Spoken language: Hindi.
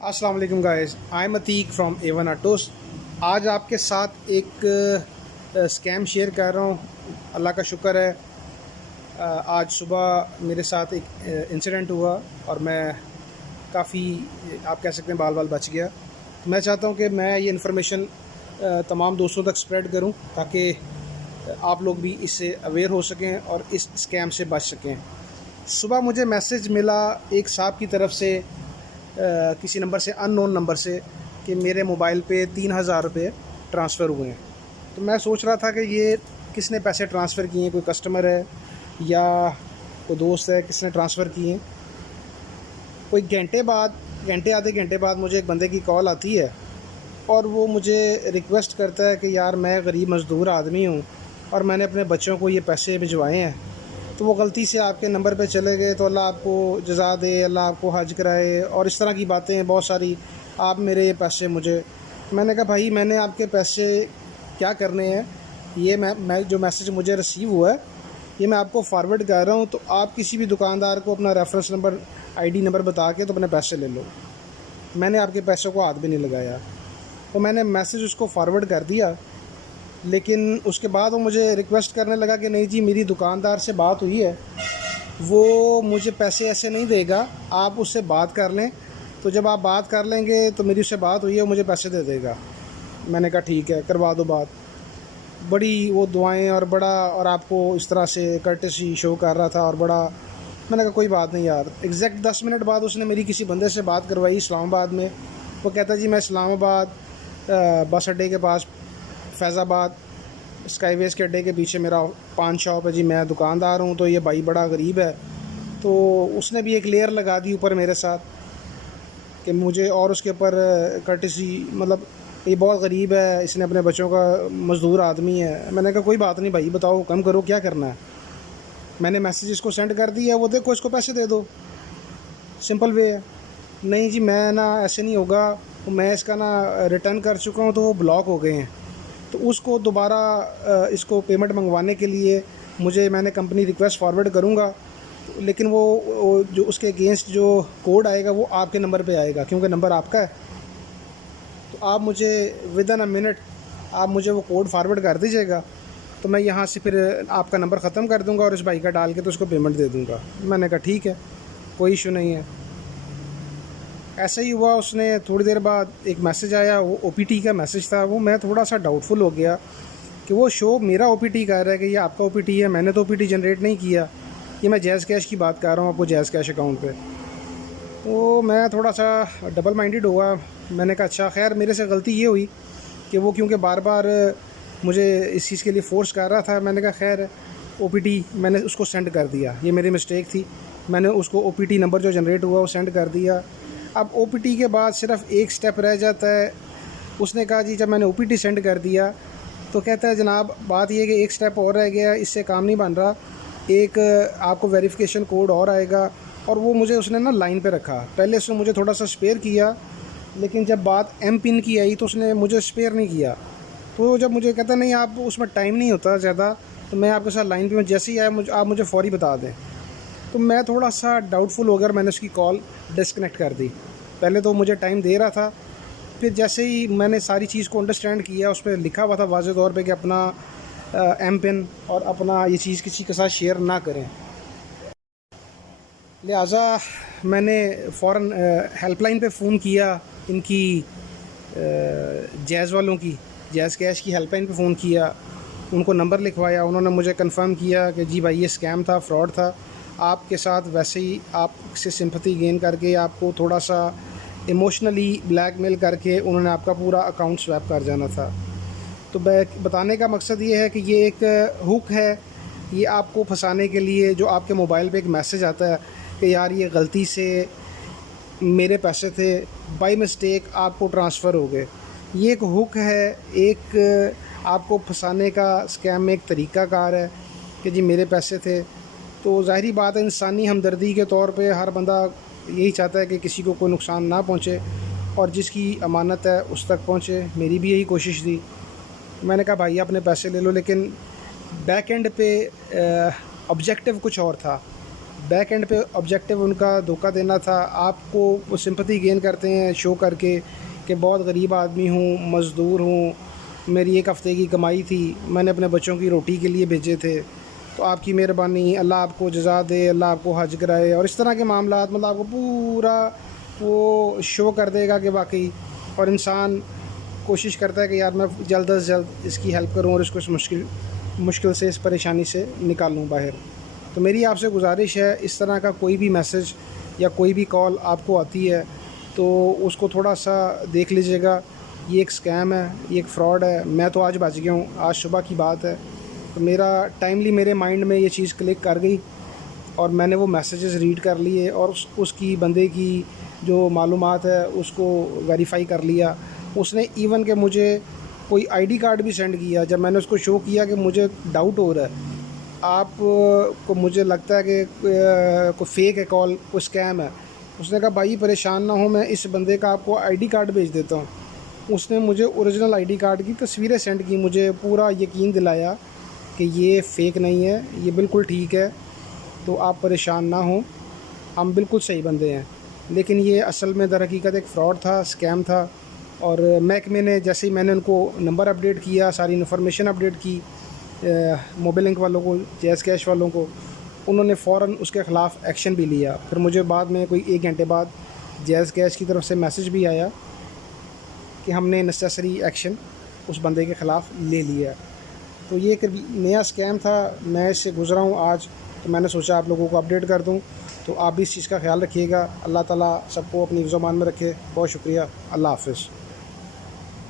अस्सलाम वालेकुम guys, I am Atiq from A1 autos. आज आपके साथ एक स्कैम शेयर कर रहा हूँ। अल्लाह का शुक्र है, आज सुबह मेरे साथ एक इंसिडेंट हुआ और मैं काफ़ी, आप कह सकते हैं, बाल बाल बच गया। तो मैं चाहता हूँ कि मैं ये इन्फॉर्मेशन तमाम दोस्तों तक स्प्रेड करूँ ताकि आप लोग भी इससे अवेयर हो सकें और इस स्कैम से बच सकें। सुबह मुझे मैसेज मिला एक साहब की तरफ से, किसी नंबर से, अननोन नंबर से, कि मेरे मोबाइल पे 3,000 रुपये ट्रांसफ़र हुए हैं। तो मैं सोच रहा था कि ये किसने पैसे ट्रांसफ़र किए हैं, कोई कस्टमर है या कोई दोस्त है, किसने ट्रांसफ़र किए हैं। कोई घंटे आधे घंटे बाद मुझे एक बंदे की कॉल आती है और वो मुझे रिक्वेस्ट करता है कि यार मैं गरीब मज़दूर आदमी हूँ और मैंने अपने बच्चों को ये पैसे भिजवाए हैं, तो वो गलती से आपके नंबर पे चले गए, तो अल्लाह आपको जज़ा दे, अल्लाह आपको हज कराए, और इस तरह की बातें हैं बहुत सारी। आप मेरे ये पैसे मुझे, मैंने कहा भाई मैंने आपके पैसे क्या करने हैं, ये मैं जो मैसेज मुझे रिसीव हुआ है ये मैं आपको फॉरवर्ड कर रहा हूँ, तो आप किसी भी दुकानदार को अपना रेफरेंस नंबर, आईडी नंबर बता के तो अपने पैसे ले लो। मैंने आपके पैसों को हाथ भी नहीं लगाया। तो मैंने मैसेज उसको फॉरवर्ड कर दिया, लेकिन उसके बाद वो मुझे रिक्वेस्ट करने लगा कि नहीं जी, मेरी दुकानदार से बात हुई है, वो मुझे पैसे ऐसे नहीं देगा, आप उससे बात कर लें। तो जब आप बात कर लेंगे तो मेरी उससे बात हुई है, वो मुझे पैसे दे देगा। मैंने कहा ठीक है, करवा दो बात। बड़ी वो दुआएं और बड़ा, और आपको इस तरह से कर्टेसी शो कर रहा था और बड़ा। मैंने कहा कोई बात नहीं यार। एग्जैक्ट 10 मिनट बाद उसने मेरी किसी बंदे से बात करवाई इस्लामाबाद में। वो कहता जी मैं इस्लामाबाद बस अड्डे के पास, फैज़ाबाद स्काईवेज़ के अड्डे के पीछे मेरा पान शॉप है जी, मैं दुकानदार हूँ। तो ये भाई बड़ा गरीब है, तो उसने भी एक लेयर लगा दी ऊपर मेरे साथ कि मुझे, और उसके ऊपर कर्टेसी, मतलब ये बहुत गरीब है, इसने अपने बच्चों का, मज़दूर आदमी है। मैंने कहा कोई बात नहीं भाई, बताओ कम करो, क्या करना है। मैंने मैसेज इसको सेंड कर दिया, वो देखो इसको पैसे दे दो, सिंपल वे है। नहीं जी मैं ना, ऐसे नहीं होगा, मैं इसका ना रिटर्न कर चुका हूँ, तो वो ब्लॉक हो गए हैं। तो उसको दोबारा इसको पेमेंट मंगवाने के लिए मैंने कंपनी रिक्वेस्ट फॉरवर्ड करूँगा, लेकिन वो जो उसके अगेंस्ट जो कोड आएगा वो आपके नंबर पे आएगा, क्योंकि नंबर आपका है। तो आप मुझे विदिन अ मिनट आप मुझे वो कोड फॉरवर्ड कर दीजिएगा, तो मैं यहाँ से फिर आपका नंबर ख़त्म कर दूँगा और इस भाई का डाल के तो उसको पेमेंट दे दूँगा। मैंने कहा ठीक है, कोई इशू नहीं है। ऐसा ही हुआ। उसने थोड़ी देर बाद एक मैसेज आया, वो OPT का मैसेज था। वो मैं थोड़ा सा डाउटफुल हो गया कि वो शो मेरा OPT कर रहा है कि ये आपका OPT है, मैंने तो OPT जनरेट नहीं किया। ये मैं जैज़ कैश की बात कर रहा हूँ आपको, जैज़ कैश अकाउंट पे। तो मैं थोड़ा सा डबल माइंडेड हुआ। मैंने कहा अच्छा, खैर मेरे से गलती ये हुई कि वो क्योंकि बार बार मुझे इस चीज़ के लिए फ़ोर्स कर रहा था। मैंने कहा खैर OPT मैंने उसको सेंड कर दिया, ये मेरी मिस्टेक थी। मैंने उसको OPT नंबर जो जनरेट हुआ वो सेंड कर दिया। अब OPT के बाद सिर्फ एक स्टेप रह जाता है। उसने कहा जी जब मैंने OPT सेंड कर दिया, तो कहता है जनाब बात ये है कि एक स्टेप और रह गया, इससे काम नहीं बन रहा, एक आपको वेरिफिकेशन कोड और आएगा। और वो मुझे उसने ना लाइन पे रखा। पहले उसने मुझे थोड़ा सा स्पेयर किया, लेकिन जब बात MPIN की आई तो उसने मुझे स्पेयर नहीं किया। तो जब मुझे कहता नहीं, आप उसमें टाइम नहीं होता ज़्यादा, तो मैं आपके साथ लाइन पे जैसे ही आया आप मुझे फ़ौरी बता दें। तो मैं थोड़ा सा डाउटफुल हो गया, मैंने उसकी कॉल डिस्कनेक्ट कर दी। पहले तो मुझे टाइम दे रहा था, फिर जैसे ही मैंने सारी चीज़ को अंडरस्टैंड किया, उस पर लिखा हुआ था वाज़ेह तौर पे कि अपना MPIN और अपना ये चीज़ किसी के साथ शेयर ना करें। लिहाजा मैंने फ़ौरन हेल्पलाइन पे फ़ोन किया, इनकी जैज़ वालों की, जैज़ कैश की हेल्पलाइन पे फ़ोन किया, उनको नंबर लिखवाया। उन्होंने मुझे कंफर्म किया कि जी भाई ये स्कैम था, फ्रॉड था। आपके साथ वैसे ही आपसे सिंपैथी गेन करके आपको थोड़ा सा इमोशनली ब्लैकमेल करके उन्होंने आपका पूरा अकाउंट स्वैप कर जाना था। तो बताने का मकसद ये है कि ये एक हुक है, ये आपको फंसाने के लिए। जो आपके मोबाइल पे एक मैसेज आता है कि यार ये गलती से मेरे पैसे थे, बाय मिस्टेक आपको ट्रांसफ़र हो गए, ये एक हुक है, एक आपको फंसाने का स्कैम में एक तरीक़ाकार है कि जी मेरे पैसे थे। तो ज़ाहिरी बात है, इंसानी हमदर्दी के तौर पे हर बंदा यही चाहता है कि किसी को कोई नुकसान ना पहुँचे और जिसकी अमानत है उस तक पहुँचे। मेरी भी यही कोशिश थी। मैंने कहा भाई अपने पैसे ले लो, लेकिन बैक एंड पे ऑब्जेक्टिव कुछ और था। बैक एंड पे ऑब्जेक्टिव उनका धोखा देना था। आपको वो सिंपैथी गेन करते हैं शो करके कि बहुत गरीब आदमी हूँ, मज़दूर हूँ, मेरी एक हफ़्ते की कमाई थी, मैंने अपने बच्चों की रोटी के लिए भेजे थे, तो आपकी मेहरबानी, अल्लाह आपको जज़ा दे, अल्लाह आपको हज कराए, और इस तरह के मामलात मतलब आपको पूरा वो शो कर देगा कि वाकई। और इंसान कोशिश करता है कि यार मैं जल्द अज़ जल्द इसकी हेल्प करूं और इसको इस मुश्किल से, इस परेशानी से निकालूं बाहर। तो मेरी आपसे गुजारिश है, इस तरह का कोई भी मैसेज या कोई भी कॉल आपको आती है तो उसको थोड़ा सा देख लीजिएगा। ये एक स्कैम है, ये एक फ़्रॉड है। मैं तो आज बच गया हूँ, आज सुबह की बात है, तो मेरा टाइमली मेरे माइंड में ये चीज़ क्लिक कर गई और मैंने वो मैसेजेस रीड कर लिए और उसकी बंदे की जो मालूमात है उसको वेरीफाई कर लिया। उसने इवन के मुझे कोई आईडी कार्ड भी सेंड किया। जब मैंने उसको शो किया कि मुझे डाउट हो रहा है, आप को मुझे लगता है कि कोई फेक है कॉल, कोई स्कैम है, उसने कहा भाई परेशान ना हो, मैं इस बंदे का आपको आईडी कार्ड भेज देता हूँ। उसने मुझे ओरिजिनल आईडी कार्ड की तस्वीरें सेंड की, मुझे पूरा यकीन दिलाया कि ये फ़ेक नहीं है, ये बिल्कुल ठीक है, तो आप परेशान ना हो, हम बिल्कुल सही बंदे हैं। लेकिन ये असल में दर हकीकत एक फ़्रॉड था, स्कैम था। और महकमे ने जैसे ही मैंने उनको नंबर अपडेट किया, सारी इन्फॉर्मेशन अपडेट की मोबाइल लिंक वालों को, जैज़ कैश वालों को, उन्होंने फ़ौरन उसके ख़िलाफ़ एक्शन भी लिया। फिर मुझे बाद में कोई 1 घंटे बाद जैज़ कैश की तरफ से मैसेज भी आया कि हमने नेसेसरी एक्शन उस बंदे के ख़िलाफ़ ले लिया। तो ये एक नया स्कैम था, मैं इससे गुज़रा हूँ आज, तो मैंने सोचा आप लोगों को अपडेट कर दूँ। तो आप भी इस चीज़ का ख्याल रखिएगा। अल्लाह ताला सबको अपनी ज़ुबान में रखे। बहुत शुक्रिया। अल्लाह हाफ़िज़।